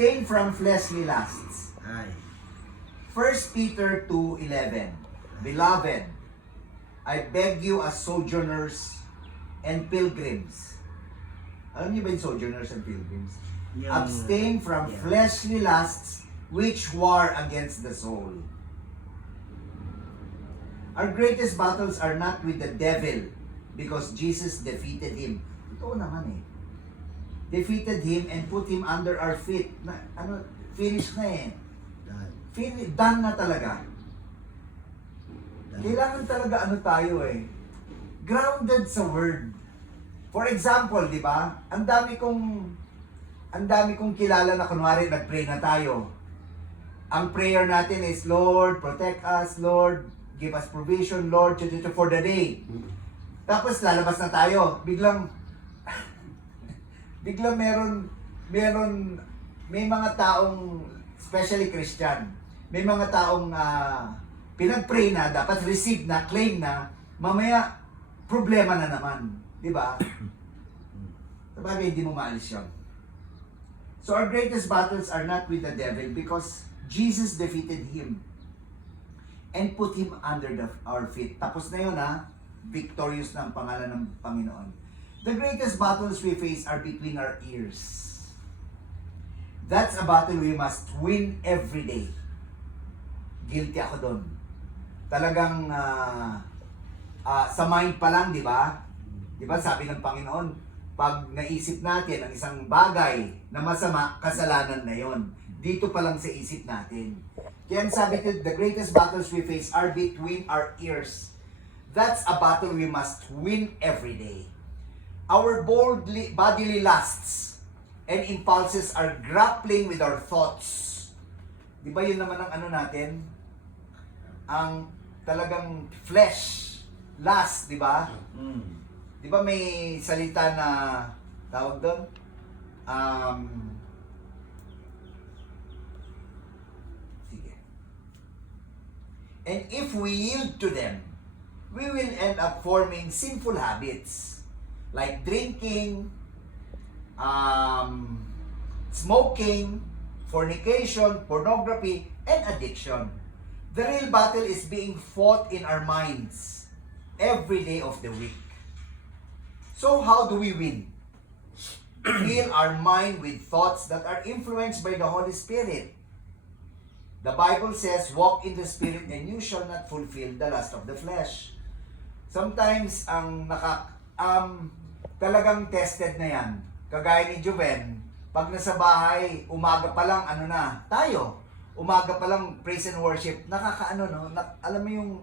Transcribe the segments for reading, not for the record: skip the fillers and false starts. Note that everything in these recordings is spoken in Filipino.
Abstain from fleshly lusts. Ay. 1 Peter 2:11. Beloved, I beg you as sojourners and pilgrims. Alam niyo ba yung sojourners and pilgrims? Yung, Abstain from yeah. fleshly lusts which war against the soul. Our greatest battles are not with the devil because Jesus defeated him. Ito naman eh. Defeated him and put him under our feet. Finish na eh. Done na talaga. Kailangan talaga tayo eh. Grounded sa word. For example, di ba? Ang dami kong kilala na kunwari nag-pray na tayo. Ang prayer natin is, Lord, protect us, Lord, give us provision, Lord, for the day. Tapos lalabas na tayo. Biglang may mga taong, especially Christian, may mga taong pinag-pray na, dapat receive na, claim na, mamaya, problema na naman. Di ba? Sabagay, hindi mo maalis yun. So our greatest battles are not with the devil because Jesus defeated him and put him under our feet. Tapos na yun victorious na ang pangalan ng Panginoon. The greatest battles we face are between our ears. That's a battle we must win every day. Guilty ako doon. Talagang sa mind pa lang, di ba? Di ba sabi ng Panginoon, pag naisip natin ang isang bagay na masama, kasalanan na yon. Dito pa lang sa isip natin. Kaya sabi ko, the greatest battles we face are between our ears. That's a battle we must win every day. Our bodily lusts and impulses are grappling with our thoughts. Di ba yun naman ang natin? Ang talagang flesh, lust, di ba? Di ba may salita na tawag doon? Sige. And if we yield to them, we will end up forming sinful habits like drinking, smoking, fornication, pornography, and addiction. The real battle is being fought in our minds every day of the week. So how do we win? Fill our mind with thoughts that are influenced by the Holy Spirit. The Bible says, walk in the Spirit and you shall not fulfill the lust of the flesh. Sometimes, talagang tested na yan. Kagaya ni Joven, pag nasa bahay, umaga pa lang, tayo. Umaga pa lang, praise and worship, alam mo yung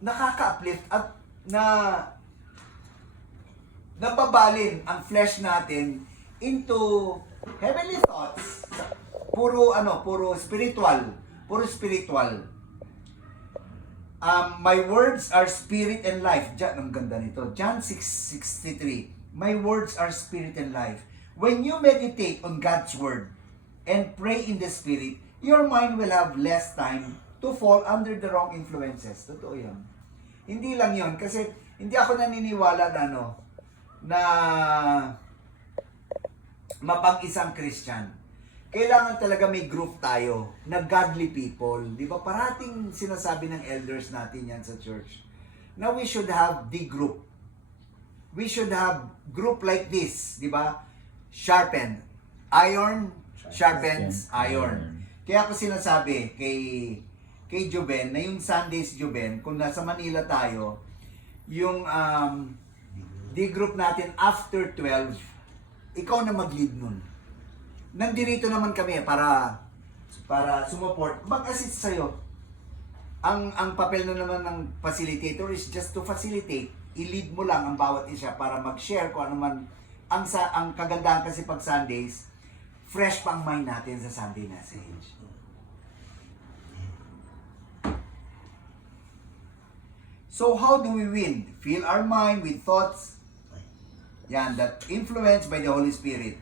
nakaka-uplift at nababalin ang flesh natin into heavenly thoughts. Puro spiritual. My words are spirit and life. Ang ganda nito. John 6:63. My words are spirit and life. When you meditate on God's word and pray in the Spirit, your mind will have less time to fall under the wrong influences. Totoo yan. Hindi lang yon kasi hindi ako naniniwala na mapag-isang Christian. Kailangan talaga may group tayo na godly people. Di ba? Parating sinasabi ng elders natin yan sa church na we should have the group. We should have group like this. Di ba? Sharpen. Iron sharpens iron. Kaya ako sinasabi kay Joven, na yung Sundays Joven, kung nasa Manila tayo, yung D-group natin after 12, ikaw na mag-lead nun. Nandito naman kami para sumuport, mag-assist sa'yo. Ang papel na naman ng facilitator is just to facilitate. I-lead mo lang ang bawat isa para mag-share kung ano man. Ang kagandahan kasi pag Sundays, fresh pa ang mind natin sa Sunday message. So how do we win? Fill our mind with thoughts that influenced by the Holy Spirit.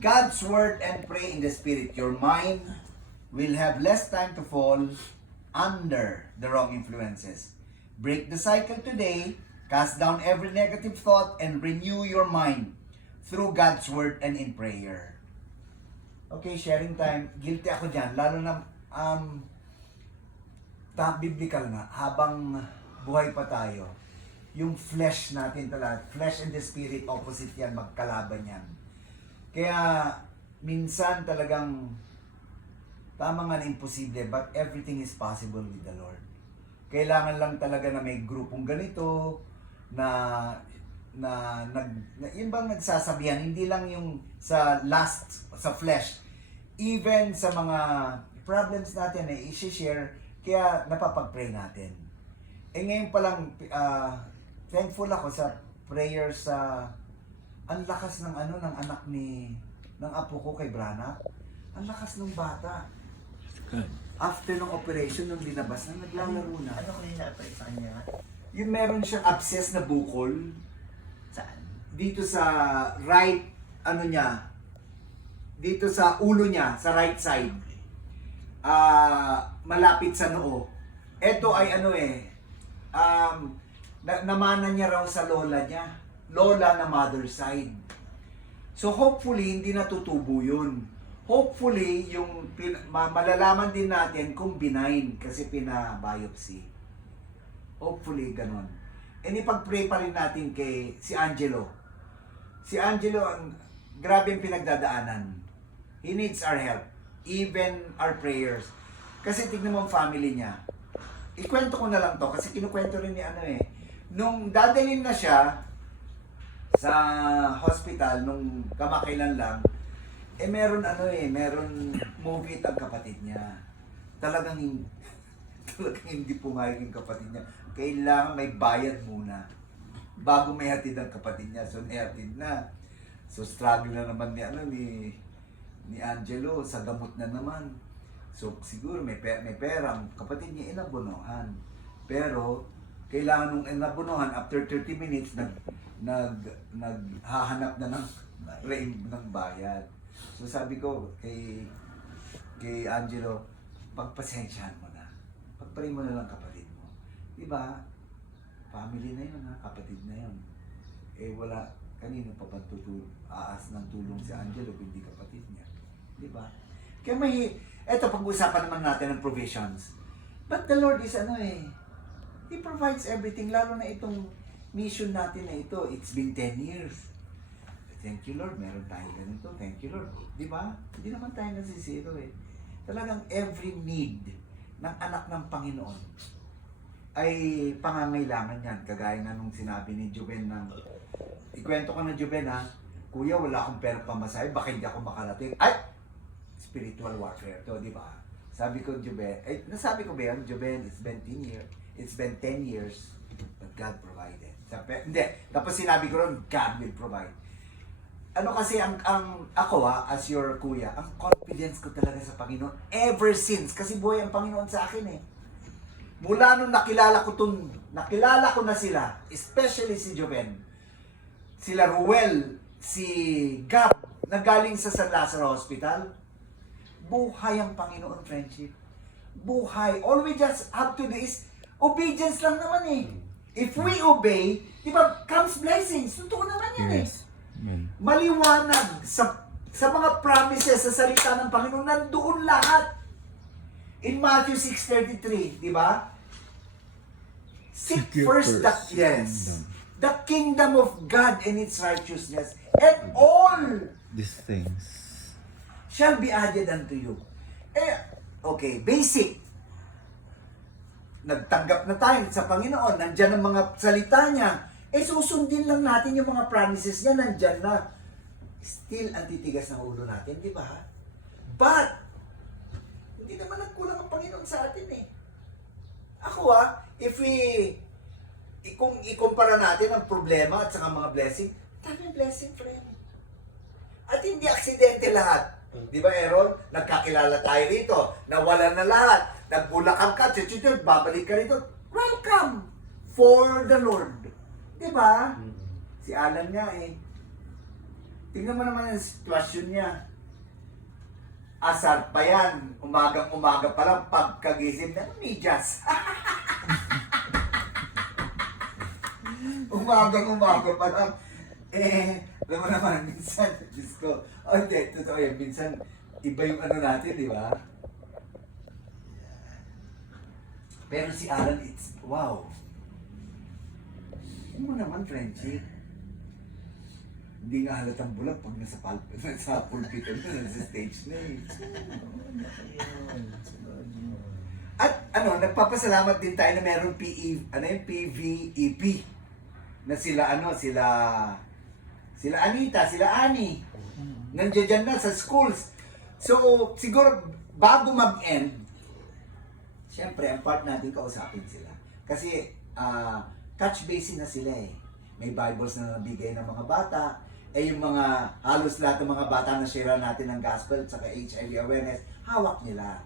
God's word and pray in the Spirit. Your mind will have less time to fall under the wrong influences. Break the cycle today. Cast down every negative thought and renew your mind. through God's Word and in prayer. Okay, sharing time. Guilty ako dyan. Lalo na, biblical nga, habang buhay pa tayo, yung flesh natin talaga, flesh and the spirit, opposite yan, magkalaban yan. Kaya, minsan talagang, tama nga na imposible, but everything is possible with the Lord. Kailangan lang talaga na may grupong ganito, yun bang nagsasabihan, hindi lang yung sa sa flesh, even sa mga problems natin na i-share, kaya napapag-pray natin. Eh ngayon pa lang, thankful ako sa prayer sa, ang lakas ng ng anak ng apo ko kay Brana. Ang lakas ng bata. Good. After ng operation, nung linabas na, naglalaro na. Ano ko yung na-apply sa kanya? Yung meron siyang abscess na bukol, Saan? dito sa right, dito sa ulo niya, sa right side. Malapit sa noo. Ito ay namana niya raw sa lola niya. Lola na mother side. So hopefully, hindi natutubo yun. Hopefully, malalaman din natin kung benign kasi pina-biopsy. Hopefully, ganun. And ipag-pray pa rin natin kay si Angelo. Si Angelo, grabe yung pinagdadaanan. He needs our help. Even our prayers. Kasi tignan mo ang family niya. Ikwento ko na lang to kasi kinukwento rin ni nung dadalhin na siya sa hospital nung kamakailan lang, meron movie ang kapatid niya. Talagang hindi pumayag yung kapatid niya. Kailangan may bayad muna bago may hatid ang kapatid niya. So nahatid na. So struggle na naman ni Angelo sa gamot na naman. So siguro may pera ang kapatid niya inabonohan. Pero kailangan nung inabonohan after 30 minutes naghahanap na ng bayad. So sabi ko kay Angelo, pagpasensyahan mo na. Pagpray mo na lang kapatid mo. Diba? Family na yun, kapatid na yun. Wala, kanino pa ba aas ng tulong si Angelo kung hindi kapatid niya? Diba? Kaya eto pag-usapan naman natin ng provisions. But the Lord is He provides everything, lalo na itong mission natin na ito. It's been 10 years. Thank you Lord, meron tayo ganito. Thank you Lord. Di ba? Hindi naman tayo nasisiro Talagang every need ng anak ng Panginoon ay pangangailangan yan. Kagaya nga nung sinabi ni Juben ikwento ko na Juben Kuya, wala akong pera pamasahe, baka hindi ako makarating. Ay! Spiritual warfare to, di ba? Sabi ko Juben, nasabi ko ba yan? Juben, it's been 10 years, but God provided. Hindi. Tapos sinabi ko ron, God will provide. Kasi ako as your kuya, ang confidence ko talaga sa Panginoon ever since, kasi buhay ang Panginoon sa akin Mula nung nakilala ko na sila, especially si Joven, sila Ruel, si Gab, na galing sa San Lazaro Hospital, buhay ang Panginoon, friendship. Buhay. All we just have to do is obedience lang naman If we obey, di ba, comes blessings. Totoo naman yan Yes. Amen. Maliwanag sa mga promises sa salita ng Panginoon, nandoon lahat. In Matthew 6:33, di ba? Seek first the kingdom of God and its righteousness, and all These things. shall be added unto you. Okay, basic. Nagtanggap na tayo sa Panginoon, nandyan ang mga salita niya, susundin lang natin yung mga promises niya, nandyan na. Still, ang titigas ng ulo natin, di ba? But, hindi naman nagkulang ang Panginoon sa atin Ako if kung ikumpara natin ang problema at saka mga blessing, daming blessing, friend. At hindi aksidente lahat. Di ba, Aaron? Nagkakilala tayo rito. Nawala na lahat. Nagbulakang ka, babalik ka rito. Welcome for the Lord. Di ba? Si Alan nga Tingnan mo naman yung sitwasyon niya. Asar pa yan. Umagang-umaga pa lang, pagkagising na, medyas. Umagang-umaga pa lang. Alam mo naman, minsan, Diyos ko, okay, totoo yan, minsan, iba yung ano natin, di ba? Pero si Alan, it's, wow. Ano mo naman, Frenchie? Hindi nga halatang bulag pag nasa pulpit na, nasa stage na eh. At ano, nagpapasalamat din tayo na meron PVEP na sila Anita, sila Ani. Nandiyan na sa schools. So, siguro bago mag-end, siyempre, ang part natin kausapin sila. Kasi, touch base na sila eh. May Bibles na nabigay ng mga bata. Yung mga, halos lahat ng mga bata na share natin ng gospel at saka HIV awareness, hawak nila.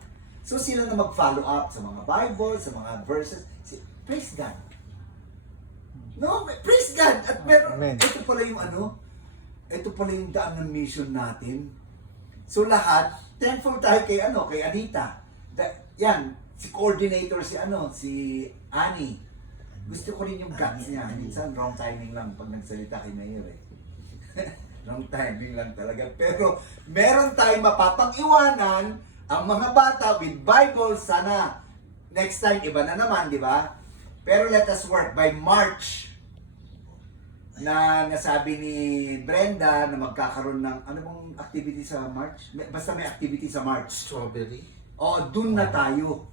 So, sila na mag-follow up sa mga Bible, sa mga verses. Praise God. No, praise God. At meron, Amen. ito pala yung ito pala yung daan ng mission natin. So, lahat, thankful tayo kay Anita. Yan, si coordinator si Annie. Gusto ko rin yung guts niya. Minsan wrong timing lang pag nagsalita kay Mayor eh. Wrong timing lang talaga. Pero meron tayong mapapag-iwanan ang mga bata with Bible. Sana next time iba na naman, di ba? Pero let us work by March na nasabi ni Brenda na magkakaroon ng ano bang activity sa March? Basta may activity sa March. Strawberry. O, dun na tayo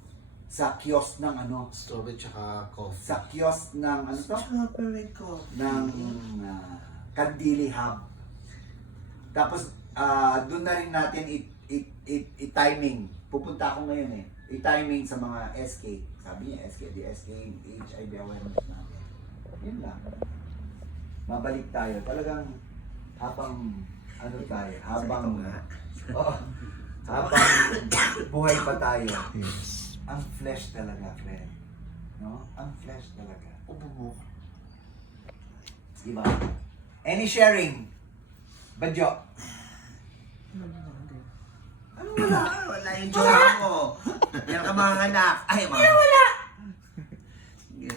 sa kiosk ng Strawberry tsaka coffee. sa kiosk ng Strawberry coffee. ng Kandili Hub. Tapos doon na rin natin i-timing. Pupunta ako ngayon eh. I-timing sa mga SK. Sabi niya SK, di SK, HIV awareness natin. Yun lang. Mabalik tayo. Talagang habang habang habang buhay pa tayo. Yes. Ang flesh talaga, friend. No? Ang flesh talaga. Ububok. Diba? Any sharing? Badyo? Ano wala? Wala yung jowa ko. Yan ka mga anak. Ay, mga. Wala!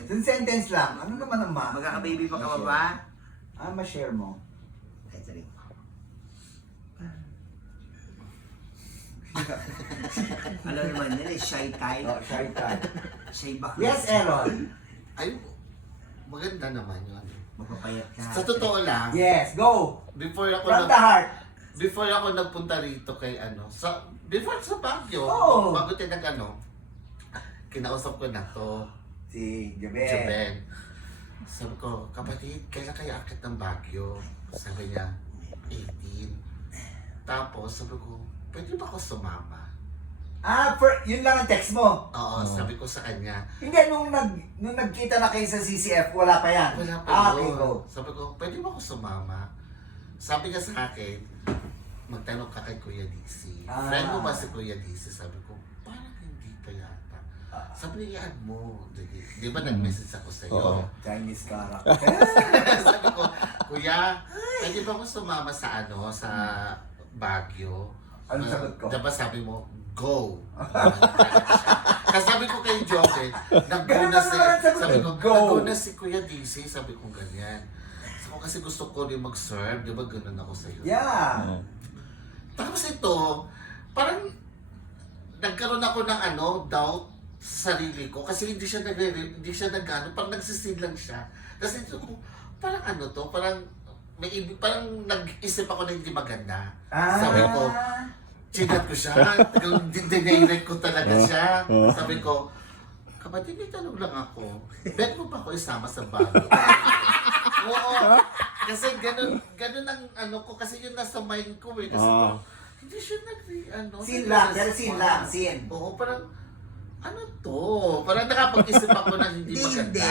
Dun sentence lang. Ano naman ang Magkaka-baby pa ka ba ba? Ma-share mo. Ay, sorry. Alam naman nila, shy type. Oh, shy type. Shy bakla. Yes, Aaron. Ay, maganda naman yun. Magpapayat ka. Sa totoo lang, Yes, go. before ako From the heart. before ako nagpunta rito kay before sa Baguio, Oo. bago tayo kinausap ko na to, Si Jabe. Jaben. Sabi ko, kapatid, kailan kayo akit ng Baguio? Sabi niya, 18. Tapos sabi ko, pwede ba ako sumama? Yun lang ang text mo. Oo, sabi ko sa kanya, Hindi, nung nagkita na kayo sa CCF, wala pa yan. wala pa Okay, yun. go. Sabi ko, pwede ba ako sumama? Sabi niya sa akin, magtanong ka kay Kuya DC. Ah. Friend mo ba si Kuya DC? Sabi ko, parang hindi pa yata. Sabi niya, yan mo. Di ba nag-message ako sa iyo? Oo. Chinese character. Sabi ko, Kuya, pwede ba ako sumama sa sa Baguio? Anong sagot ko? Diba sabi mo, go. Kasi sabi ko kay Joke, Ganun lang naman ang sagot. sabi ko, Go. naguna si Kuya DC, sabi ko ganyan. So, kasi gusto ko rin mag-serve, di ba ganun ako sa'yo? Yeah. Oh. Tapos ito, parang nagkaroon ako ng doubt sa sarili ko kasi hindi siya parang nagsisid lang siya. Kasi ito ko, parang parang parang nag-isip ako na hindi maganda. Sabi ko, chinat ko siya, dinirect ko talaga siya. Sabi ko, kapatid, may tanong lang ako, bet mo ba ako isama sa bago? Oo, kasi ganun ang ko, kasi yun nasa mind ko eh. Kasi parang, hindi siya Scene lang, pero scene lang, scene. Oo, parang, parang nakapag-isip ako na hindi maganda.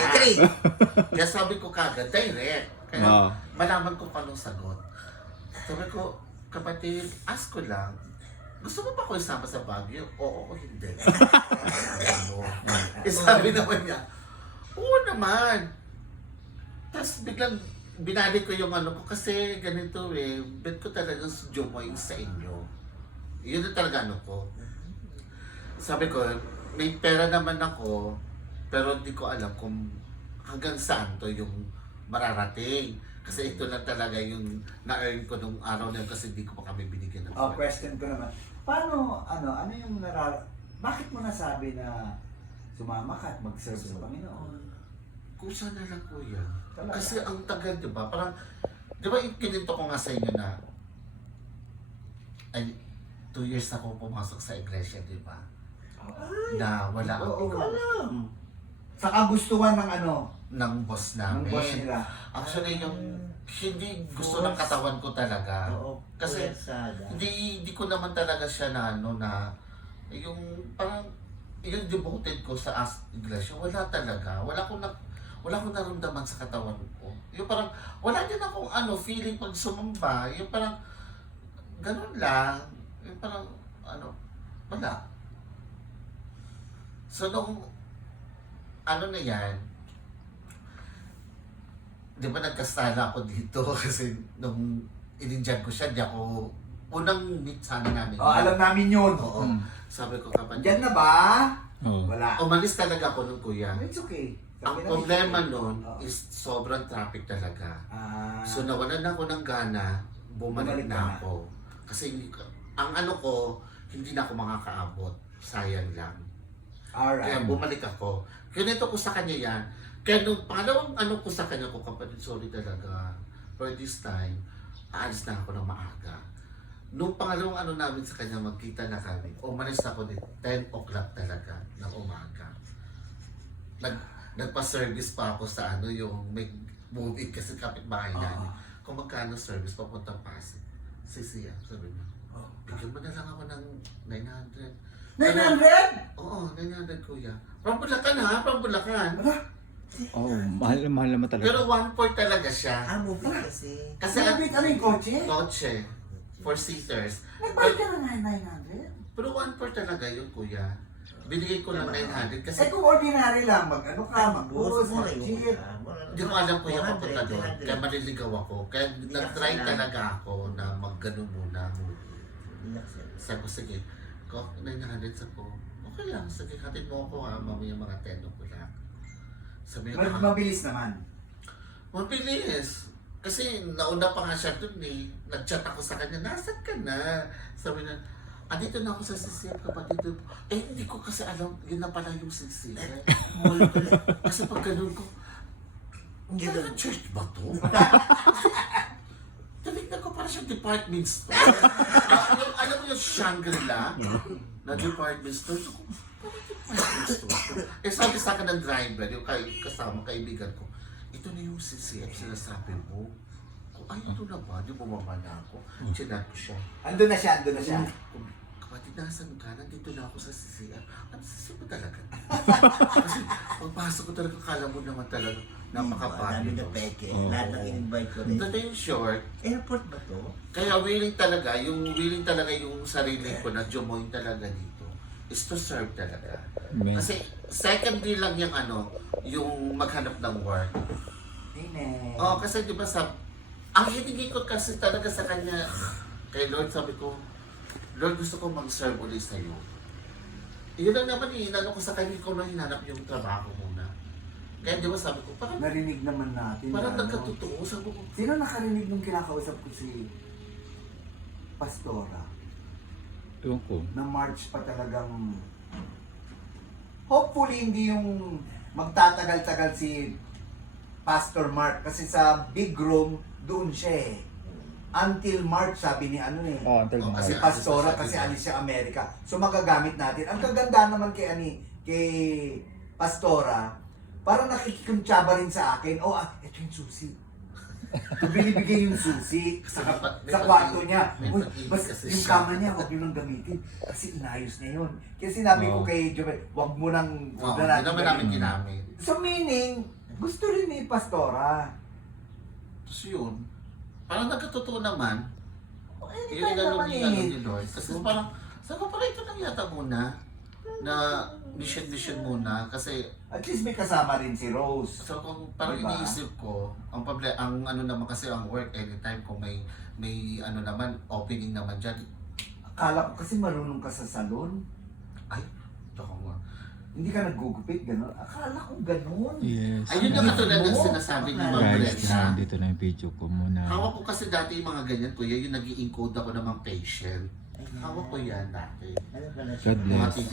Kaya sabi ko kagad, direct. Kaya malaman ko paano sagot. Sabi ko, kapatid, ask ko lang, gusto mo ba ako isama sa Baguio? Oo o hindi? Sabi naman niya, oo naman. Tapos biglang binalik ko yung ko kasi ganito bet ko talagang jumoy sa inyo. Yun na talaga ko. Sabi ko, may pera naman ako, pero hindi ko alam kung hanggang saan to yung mararating. Kasi ito lang talaga yung na-earn ko nung araw na yun kasi hindi ko pa kami binigyan ng Oh, sweldo. question ko naman. Ano yung bakit mo nasabi na sumama ka at mag-serve sa Panginoon? Kusa na lang kuya. Talaga? Kasi ang tagal, di ba? Parang, di ba ikininto ko nga sa inyo na ay, 2 years na ako pumasok sa iglesia, di ba? Na wala Oo. akong Sa kagustuhan ng ng boss ng namin. boss nila. Actually, yung hindi gusto ng katawan ko talaga. Oo. Kasi Sada. hindi ko naman talaga siya na na yung parang yung devoted ko sa iglesia, wala talaga. Wala akong naramdaman sa katawan ko. Yung parang wala din akong feeling pag sumamba. Yung parang ganun lang. Yung parang wala. So nung na yan, di ba nagkastala ako dito kasi nung inindiyan ko siya, di ako unang meet sana namin. Oh, alam namin yun. Oo. Sabi ko kapatid, Diyan na ba? Oh. Wala. umalis talaga ako nung kuya. It's okay. Ang Sabi na, problema it's okay. nun Oh. is sobrang traffic talaga. So Ah, nawalan na ako ng gana, bumalik Bumalik ka na na. ako. Kasi ang ko, hindi na ako makakaabot. Sayang lang. Kaya alright. bumalik ako. Kinito ko sa kanya yan. Kaya nung pangalawang ko sa kanya ko, kapatid, sorry talaga. For this time, aalis na ako ng maaga. Nung pangalawang namin sa kanya, magkita na kami. Umalis ako din 10 o'clock talaga ng umaga. Nagpa-service pa ako sa yung may movie kasi kapitbahay namin. Kung magkano service, papunta Pasig. Sisiya, sabi niya. Bigyan mo na lang ako ng 900. 900? Oo, 900 kuya. From Bulacan ha, from Bulacan. Oh, mahal na mahal naman talaga. Pero 1/4 talaga siya. Movie kasi. Kasi Sabit ano yung kotse? kotse, 4 seaters. Nagbayad ka na 900? Pero 1/4 talaga yun kuya. Binigay ko lang 900 kasi Eh kung ordinary lang, mag-bus, mo mag-jeep. hindi ko alam kuya papunta doon. Kaya maliligaw ako. Kaya nag-try talaga ako na mag-gano muna. Sabi ko, sige, 900 sa ko. Okay lang, sige, hatid mo ako ha, mamaya mga 10 o'clock. Sabi niya, Mabilis naman. mabilis. Kasi nauna pa nga siya dun eh. Nag-chat ako sa kanya, nasan ka na? Sabi na, andito na ako sa CCF kapatid. Eh, hindi ko kasi alam, yun na pala yung CCF. Kasi pag ganun ko, talagang church ba to? Tinignan ko para siyang department store. Alam mo yung Shangri-La na department store. So, parang department store. Eh sabi sa akin ng driver, yung kasama kaibigan ko, ito na yung CCF sinasabi mo. Ay, ito na ba? Di bumaba na ako. Chinat ko siya. Andun na siya. Kapatid, nasan ka? Nandito na ako sa CCF. Ano CCF ba talaga? Kasi pagpasok ko talaga, kala mo naman talaga napaka-body. Dami na peke. Oo. Lahat ng in-invite ko rin. Ito yung short. Airport ba to? Kaya willing talaga yung sarili ko na jumoin talaga dito is to serve talaga. Amen. Kasi secondary lang yung yung maghanap ng work. Amen. Oo, kasi di ba ang hiningi ko kasi talaga sa kanya, kay Lord sabi ko, Lord gusto ko mag-serve ulit sa'yo. Yun lang naman inano ko sa kanya ko na hinanap yung trabaho muna. Kaya di ba sabi ko, parang Narinig naman natin. na, nagkatotoo. Sabi ko, Sino nakarinig nung kinakausap ko si Pastora? Ewan ko. Na March pa talagang hopefully hindi yung magtatagal-tagal si Pastor Mark kasi sa big room doon siya eh. Until March sabi ni Until Oh, March. si Pastora kasi alis siya Amerika. So magagamit natin. Ang kaganda naman kay Pastora, parang nakikikuntsaba rin sa akin. Ito yung susi. So, binibigay yung susi sa kwarto niya. Uy, yung kama niya, huwag nyo nang gamitin. Kasi inayos niya yun. Kaya sinabi ko kay Joel, huwag mo nang, hindi na natin naman namin gamitin. ginamit. So meaning, gusto rin ni Pastora. Tapos yun, parang nagkatotoo naman. Eh, Yun tayo naman ni Lord. Kasi parang, sabi ko parang ito lang yata muna. Na mission muna. Kasi, At least may kasama rin si Rose. so kung parang Diba? iniisip ko, ang naman kasi ang work anytime kung may naman, opening naman dyan. Akala ko kasi marunong ka sa salon. Ay, ako nga. Hindi ka naggugupit, gano'n. Akala ko gano'n. Yes. Ayun yung katulad ng Oo. sinasabi ni Ma'am Guys, Brenda. dito na yung video ko muna. Hawak ko kasi dati yung mga ganyan, kuya, yung nag-i-encode ako ng mga patient. Hawak ko yan dati. Ano pala siya? God Mga bless. TV